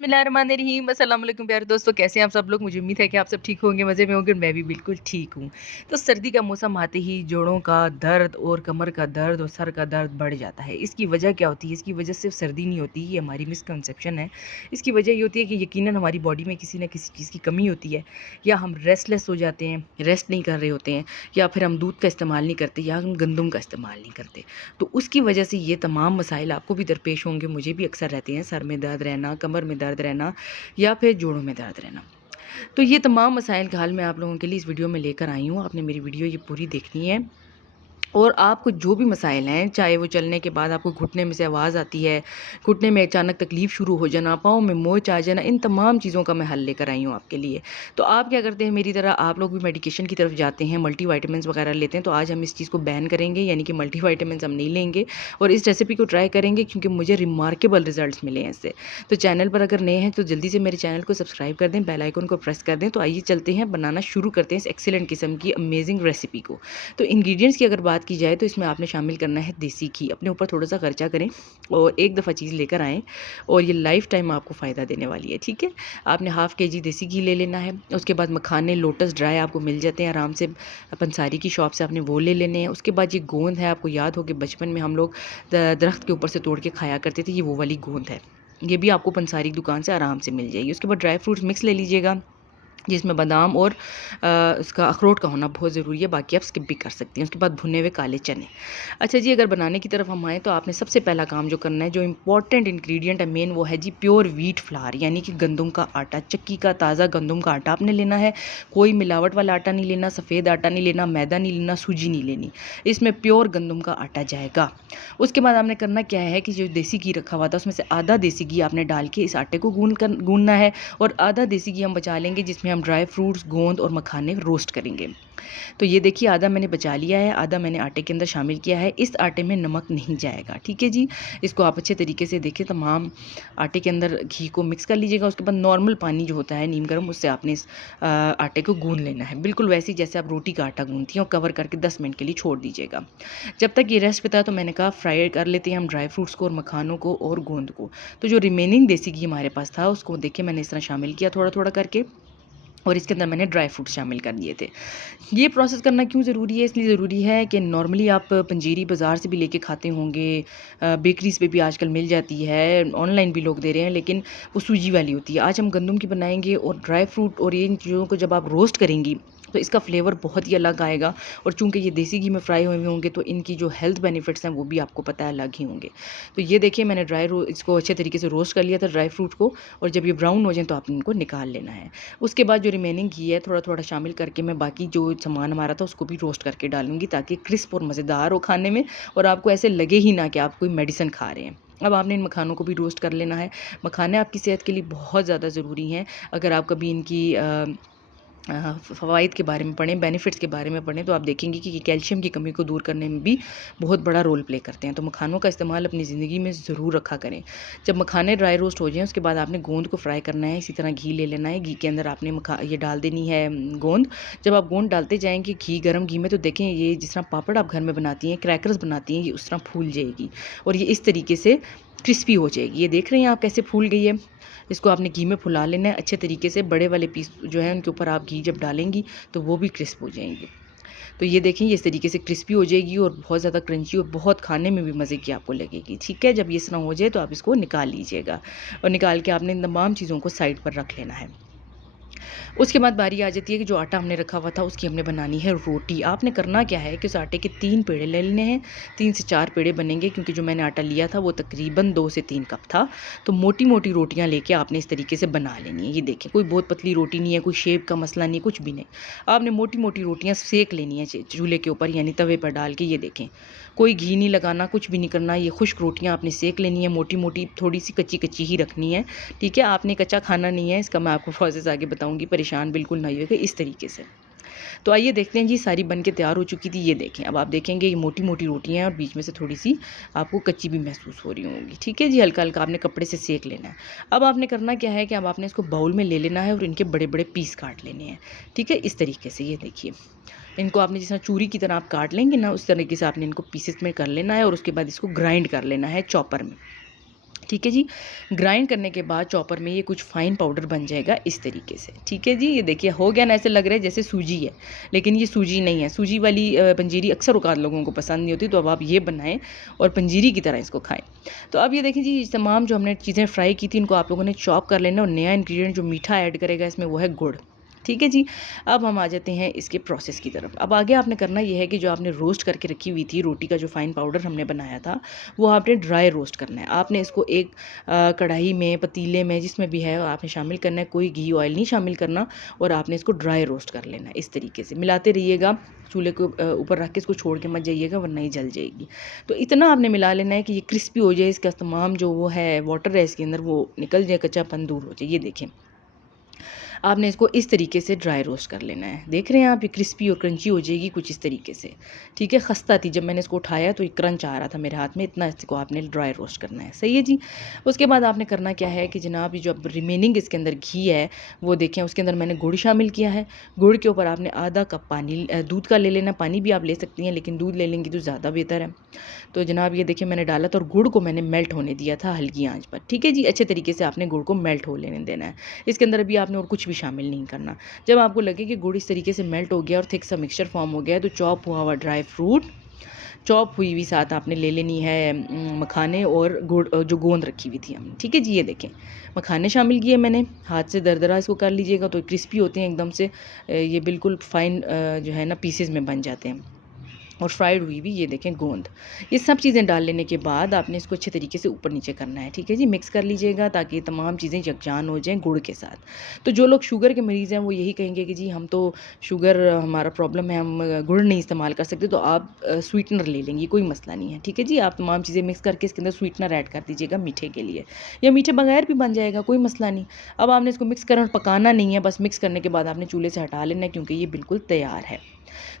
बिस्मिल्लाहिर्रहमानिर्रहीम। अस्सलाम वालेकुम प्यारे दोस्तों, कैसे हैं आप सब लोग। मुझे उम्मीद है कि आप सब ठीक होंगे, मज़े में होंगे और मैं भी बिल्कुल ठीक हूँ। तो सर्दी का मौसम आते ही जोड़ों का दर्द और कमर का दर्द और सर का दर्द बढ़ जाता है। इसकी वजह क्या होती है? इसकी वजह सिर्फ सर्दी नहीं होती, ये हमारी मिसकंसेप्शन है। इसकी वजह ये होती है कि यकीनन हमारी बॉडी में किसी न किसी चीज़ की कमी होती है, या हम रेस्टलेस हो जाते हैं, रेस्ट नहीं कर रहे होते हैं, या फिर हम दूध का इस्तेमाल नहीं करते, या हम गंदम का इस्तेमाल नहीं करते। तो उसकी वजह से ये तमाम मसाइल आपको भी दरपेश होंगे, मुझे भी अक्सर रहते हैं। सर में दर्द रहना, कमर में दर्द रहना, या फिर जोड़ों में दर्द रहना। तो ये तमाम मसाइल का हल मैं आप लोगों के लिए इस वीडियो में लेकर आई हूँ। आपने मेरी वीडियो ये पूरी देखनी है, और आपको जो भी मसाइल हैं, चाहे वो चलने के बाद आपको घुटने में से आवाज़ आती है, घुटने में अचानक तकलीफ़ शुरू हो जाना, पाँव में मोच आ जाना, इन तमाम चीज़ों का मैं हल लेकर आई हूँ आपके लिए। तो आप क्या करते हैं, मेरी तरह आप लोग भी मेडिकेशन की तरफ जाते हैं, मल्टीविटामिन्स वगैरह लेते हैं, तो आज हम इस चीज़ को बैन करेंगे, यानी कि मल्टीविटामिन्स हम नहीं लेंगे और इस रेसिपी को ट्राई करेंगे, क्योंकि मुझे रिमार्केबल रिजल्ट्स मिले हैं इससे। तो चैनल पर अगर नए हैं तो जल्दी से मेरे चैनल को सब्सक्राइब कर दें, बेल आइकन को प्रेस कर दें। तो आइए चलते हैं, बनाना शुरू करते हैं इस एक्सीलेंट किस्म की अमेजिंग रेसिपी को। तो इंग्रेडिएंट्स की अगर बात की जाए तो इसमें आपने शामिल करना है देसी घी। अपने ऊपर थोड़ा-सा खर्चा करें और एक दफ़ा चीज़ लेकर आएँ, और ये लाइफ़ टाइम आपको फ़ायदा देने वाली है, ठीक है? आपने हाफ़ केजी देसी घी ले लेना है। उसके बाद मखाने लोटस ड्राई आपको मिल जाते हैं आराम से, पंसारी की शॉप से आपने वो ले लेने हैं। उसके बाद ये गोंद है, आपको याद हो कि बचपन में हम लोग दरख्त के ऊपर से तोड़ के खाया करते थे, ये वो वाली गोंद है। ये भी आपको पंसारी की दुकान से आराम से मिल जाएगी। उसके बाद ड्राई फ्रूट्स मिक्स ले लीजिएगा, जिसमें बादाम और उसका अखरोट का होना बहुत ज़रूरी है, बाकी आप स्किप भी कर सकती हैं। उसके बाद भुने हुए काले चने। अच्छा जी, अगर बनाने की तरफ हम आएँ तो आपने सबसे पहला काम जो करना है, जो इम्पोर्टेंट इंग्रेडिएंट है मेन, वो है जी प्योर व्हीट फ्लावर, यानी कि गंदम का आटा, चक्की का ताज़ा गंदम का आटा आपने लेना है। कोई मिलावट वाला आटा नहीं लेना, सफ़ेद आटा नहीं लेना, मैदा नहीं लेना, सूजी नहीं लेनी। इसमें प्योर गंदम का आटा जाएगा। उसके बाद आपने करना क्या है कि जो देसी घी रखा हुआ था उसमें से आधा देसी घी आपने डाल के इस आटे को गूँथना है, और आधा देसी घी हम बचा लेंगे, जिसमें हम ड्राई फ्रूट्स, गोंद और मखाने रोस्ट करेंगे। तो ये देखिए, आधा मैंने बचा लिया है, आधा मैंने आटे के अंदर शामिल किया है। इस आटे में नमक नहीं जाएगा, ठीक है जी। इसको आप अच्छे तरीके से देखिए, तमाम आटे के अंदर घी को मिक्स कर लीजिएगा। उसके बाद नॉर्मल पानी जो होता है नीम गर्म, उससे आपने इस आटे को गूँध लेना है, बिल्कुल वैसे ही जैसे आप रोटी का आटा गूँथती हैं, और कवर करके 10 मिनट के लिए छोड़ दीजिएगा। जब तक ये रेस्ट पे था तो मैंने कहा फ्राई कर लेते हैं हम ड्राई फ्रूट्स को और मखानों को और गोंद को। तो जो रिमेनिंग देसी घी हमारे पास था, उसको देखिए मैंने इस तरह शामिल किया थोड़ा-थोड़ा करके, और इसके अंदर मैंने ड्राई फ्रूट्स शामिल कर दिए थे। ये प्रोसेस करना क्यों ज़रूरी है? इसलिए ज़रूरी है कि नॉर्मली आप पंजीरी बाज़ार से भी लेके खाते होंगे, बेकरीज़ पे भी आजकल मिल जाती है, ऑनलाइन भी लोग दे रहे हैं, लेकिन वो सूजी वाली होती है। आज हम गंदम की बनाएँगे, और ड्राई फ्रूट और इन चीज़ों को जब आप रोस्ट करेंगी, तो इसका फ्लेवर बहुत ही अलग आएगा, और चूँकि ये देसी घी में फ्राई हुए हुए होंगे, तो इनकी जो हेल्थ बेनिफिट्स हैं वो भी आपको पता है, अलग ही होंगे। तो ये देखिए, मैंने इसको अच्छे तरीके से रोस्ट कर लिया था ड्राई फ्रूट को, और जब ये ब्राउन हो जाएँ तो आपने इनको निकाल लेना है। उसके बाद जो रिमेनिंग घी है थोड़ा-थोड़ा शामिल करके मैं बाकी जो सामान हमारा था उसको भी रोस्ट करके डालूँगी, ताकि क्रिस्प और मज़ेदार हो खाने में, और आपको ऐसे लगे ही ना कि आप कोई मेडिसिन खा रहे हैं। अब आपने इन मखानों को भी रोस्ट कर लेना है। मखाने आपकी सेहत के लिए बहुत ज़्यादा ज़रूरी हैं। अगर आप कभी इनकी फ़वाइद के बारे में पढ़ें, बेनिफिट्स के बारे में पढ़ें, तो आप देखेंगे कि ये कैल्शियम की कमी को दूर करने में भी बहुत बड़ा रोल प्ले करते हैं। तो मखानों का इस्तेमाल अपनी ज़िंदगी में ज़रूर रखा करें। जब मखाने ड्राई रोस्ट हो जाएँ, उसके बाद आपने गोंद को फ्राई करना है। इसी तरह घी ले लेना है, घी के अंदर आपने ये डाल देनी है गोंद। जब आप गोंद डालते जाएँगे गर्म घी में, तो देखें ये जिस तरह पापड़ आप घर में बनाती हैं, क्रैकर्स बनाती हैं, ये उस तरह फूल जाएगी, और ये इस तरीके से क्रिस्पी हो जाएगी। ये देख रहे हैं आप कैसे फूल गई है। इसको आपने घी में फुला लेना है अच्छे तरीके से। बड़े वाले पीस जो है उनके ऊपर आप घी जब डालेंगी, तो वो भी क्रिस्प हो जाएंगे। तो ये देखें, ये इस तरीके से क्रिस्पी हो जाएगी, और बहुत ज़्यादा क्रंची, और बहुत खाने में भी मज़े की आपको लगेगी, ठीक है। जब ये इस तरह हो जाए तो आप इसको निकाल लीजिएगा, और निकाल के आपने इन तमाम चीज़ों को साइड पर रख लेना है। उसके बाद बारी आ जाती है कि जो आटा हमने रखा हुआ था उसकी हमने बनानी है रोटी। आपने करना क्या है कि उस आटे के 3 पेड़े ले लेने हैं, 3 से 4 पेड़े बनेंगे, क्योंकि जो मैंने आटा लिया था वो तकरीबन 2 से 3 कप था। तो मोटी-मोटी रोटियाँ लेके आपने इस तरीके से बना लेनी है। ये देखिए, कोई बहुत पतली रोटी नहीं है, कोई शेप का मसला नहीं है, कुछ भी नहीं। आपने मोटी-मोटी रोटियाँ सेक लेनी है चूल्हे के ऊपर, यानी तवे पर डाल के। ये देखें, कोई घी नहीं लगाना, कुछ भी नहीं करना। ये खुश्क रोटियाँ आपने सेक लेनी है, मोटी-मोटी, थोड़ी-सी कच्ची-कच्ची ही रखनी है, ठीक है। आपने कच्चा खाना नहीं है, इसका मैं आपको प्रोसेस आगे बताऊँगी, परेशान बिल्कुल ना होइएगा, इस तरीके से। तो आइए देखते हैं जी, सारी बन के तैयार हो चुकी थी। ये देखें, अब आप देखेंगे ये मोटी-मोटी रोटियाँ हैं, और बीच में से थोड़ी-सी आपको कच्ची भी महसूस हो रही होंगी, ठीक है जी। हल्का-हल्का आपने कपड़े से सेक लेना है। अब आपने करना क्या है कि अब आपने इसको बाउल में ले लेना है, और इनके बड़े-बड़े पीस काट लेने हैं, ठीक है, इस तरीके से। ये देखिए, इनको आपने जिस तरह चूरी की तरह आप काट लेंगे ना, उस तरीके से आपने इनको पीसेस में कर लेना है, और उसके बाद इसको ग्राइंड कर लेना है चॉपर में। ठीक है जी। ग्राइंड करने के बाद चॉपर में ये कुछ फाइन पाउडर बन जाएगा इस तरीके से। ठीक है जी, ये देखिए हो गया ना, ऐसे लग रहा है जैसे सूजी है, लेकिन ये सूजी नहीं है। सूजी वाली पंजीरी अक्सर औकात लोगों को पसंद नहीं होती, तो अब आप ये बनाएँ और पंजीरी की तरह इसको खाएँ। तो अब ये देखें जी, तमाम जो हमने चीज़ें फ्राई की थी इनको आप लोगों ने चॉप कर लेना, और नया इंग्रीडिएंट जो मीठा ऐड करेगा इसमें वो है गुड़। ठीक है जी। अब हम आ जाते हैं इसके प्रोसेस की तरफ। अब आगे आपने करना ये है कि जो आपने रोस्ट करके रखी हुई थी रोटी का जो फाइन पाउडर हमने बनाया था, वो आपने ड्राई रोस्ट करना है। आपने इसको एक कढ़ाई में, पतीले में, जिसमें भी है आपने शामिल करना है, कोई घी ऑयल नहीं शामिल करना, और आपने इसको ड्राई रोस्ट कर लेना है इस तरीके से। मिलाते रहिएगा, चूल्हे को ऊपर रख के इसको छोड़ के मत जाइएगा वरना ही जल जाएगी। तो इतना आपने मिला लेना है कि ये क्रिस्पी हो जाए, इसका तमाम जो वो है वाटर है इसके अंदर वो निकल जाए, कच्चापन दूर हो जाए। ये देखें, आपने इसको इस तरीके से ड्राई रोस्ट कर लेना है। देख रहे हैं आप, ये क्रिस्पी और क्रंची हो जाएगी कुछ इस तरीके से। ठीक है, खस्ता थी जब मैंने इसको उठाया तो ये क्रंच आ रहा था मेरे हाथ में, इतना इसको आपने ड्राई रोस्ट करना है। सही है जी। उसके बाद आपने करना क्या है कि जनाब ये जो अब रिमेनिंग इसके अंदर घी है वो देखें, उसके अंदर मैंने गुड़ शामिल किया है। गुड़ के ऊपर आपने आधा कप पानी दूध का ले लेना, पानी भी आप ले सकती हैं लेकिन दूध ले लेंगी तो ज़्यादा बेहतर है। तो जनाब ये देखिए मैंने डाला था, और गुड़ को मैंने मेल्ट होने दिया था हल्की आंच पर। ठीक है जी, अच्छे तरीके से आपने गुड़ को मेल्ट हो लेने देना है। इसके अंदर अभी आपने और कुछ भी शामिल नहीं करना। जब आपको लगे कि गुड़ इस तरीके से मेल्ट हो गया और थिक सा मिक्सचर फॉर्म हो गया है, तो चॉप हुआ हुआ ड्राई फ्रूट, चॉप हुई हुई साथ आपने ले लेनी है मखाने और गुड़ जो गोंद रखी हुई थी हमने। ठीक है जी, ये देखें मखाने शामिल किए मैंने, हाथ से दरदरा इसको कर लीजिएगा तो क्रिस्पी होते हैं एकदम से, ये बिल्कुल फाइन जो है ना पीसेज में बन जाते हैं। और फ्राइड हुई भी ये देखें गोंद। ये सब चीज़ें डाल लेने के बाद आपने इसको अच्छे तरीके से ऊपर नीचे करना है। ठीक है जी, मिक्स कर लीजिएगा ताकि तमाम चीज़ें यकजान हो जाएं गुड़ के साथ। तो जो लोग शुगर के मरीज़ हैं वो यही कहेंगे कि जी हम तो शुगर हमारा प्रॉब्लम है, हम गुड़ नहीं इस्तेमाल कर सकते, तो आप स्वीटनर ले लेंगे, कोई मसला नहीं है। ठीक है जी, आप तमाम चीज़ें मिक्स करके इसके अंदर स्वीटनर ऐड कर दीजिएगा मीठे के लिए, या मीठे बगैर भी बन जाएगा, कोई मसला नहीं। अब आपने इसको मिक्स करना और पकाना नहीं है, बस मिक्स करने के बाद आपने चूल्हे से हटा लेना है क्योंकि ये बिल्कुल तैयार है।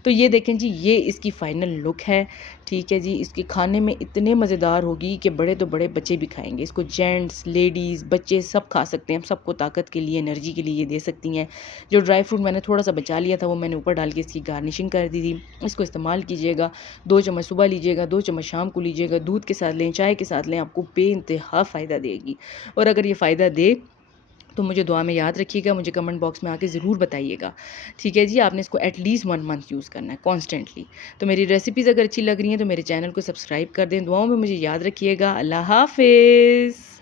तो ये देखें जी, ये इसकी फ़ाइनल लुक है। ठीक है जी, इसके खाने में इतने मज़ेदार होगी कि बड़े तो बड़े बच्चे भी खाएँगे इसको। जेंट्स, लेडीज़, बच्चे सब खा सकते हैं। सबको ताकत के लिए, एनर्जी के लिए ये दे सकती हैं। जो ड्राई फ्रूट मैंने थोड़ा-सा बचा लिया था वो मैंने ऊपर डाल के इसकी गार्निशिंग कर दी थी। इसको इस्तेमाल कीजिएगा। 2 चम्मच सुबह लीजिएगा, 2 चम्मच शाम को लीजिएगा, दूध के साथ लें, चाय के साथ लें, आपको बेइंतहा फ़ायदा देगी। और अगर ये फ़ायदा दे तो मुझे दुआ में याद रखिएगा, मुझे कमेंट बॉक्स में आके ज़रूर बताइएगा। ठीक है जी, आपने इसको एटलीस्ट 1 मंथ यूज़ करना है कॉन्स्टेंटली। तो मेरी रेसिपीज़ अगर अच्छी लग रही हैं तो मेरे चैनल को सब्सक्राइब कर दें। दुआओं में मुझे याद रखिएगा। अल्लाह हाफ़िज़।